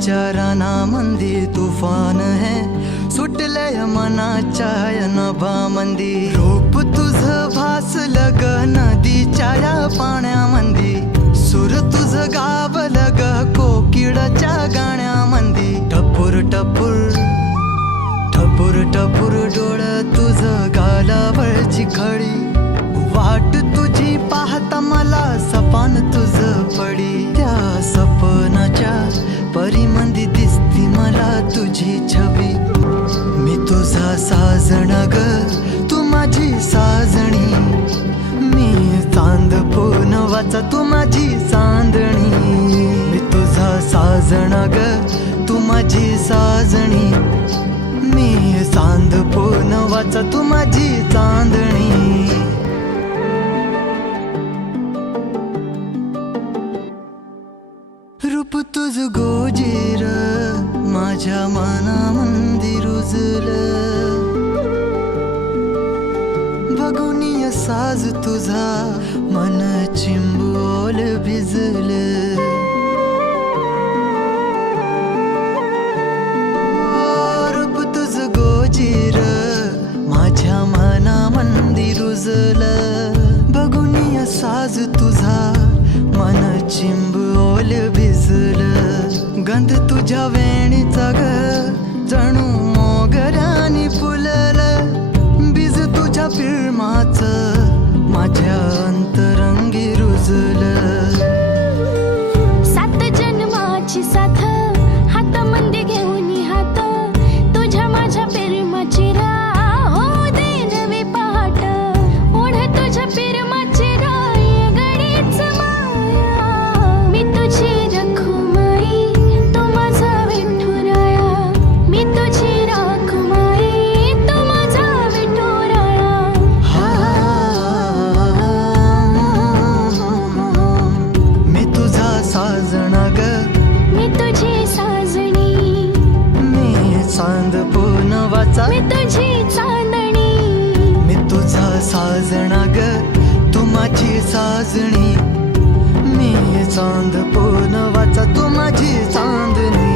विचाराना मंदी तुफान है सुटलय मनाच्या नभामंदी रूप तुझ भासलं ग नदीच्या या पाण्यामंदी सूर तुझ गावलं ग कोकिळाच्या गाण्यामंदी टपूर टपूर टपूर टपूर डोळ तुझ गालावरची खळी वाट तुझी पाहता मला सपान तुझ पडी त्या सपनाच्या परिमंदी दिसती मला तुझी छबी मी तुझा साजण ग तू माझी साजणी मी चांद पूनवाचा तू माझी चांदणी मी तुझा साजण ग तू माझी साजणी मी चांद पूनवाचा तू माझी चांदणी रूप तुझ गोजीर माझ्या मनामंदी रुजलं बघून साज तुझा मन चिंबोल भिजलं रूप तुझ गोजीर माझ्या मनामंदी रुजलं बघून साज तुझा मन चिंबोल भिजलं गंध तुझ्या वेणीचा ग जणू मोगऱ्याने फुललं बीज तुझ्या पिळमाचं माझ्या अंतरंगी रुजलं सात जन्माची साथ हातामध्ये घेऊन हात तुझ्या माझ्या प्रेमाची राह हो दे नवी पहाट ओढ तुझ्या प्रेमाची राय गडीच माया मी तुझी रखुमाई तू माझा विठुराया मी तुझी रखुमाई तू माझा विठुराया मी तुझा साजना ग मी तुझी साजणी मी चांद पूनवाचा मी तुझी चांदणी मी तुझा साजना ग तू माझी साजणी मी चांद पूनवाचा तू माझी चांदणी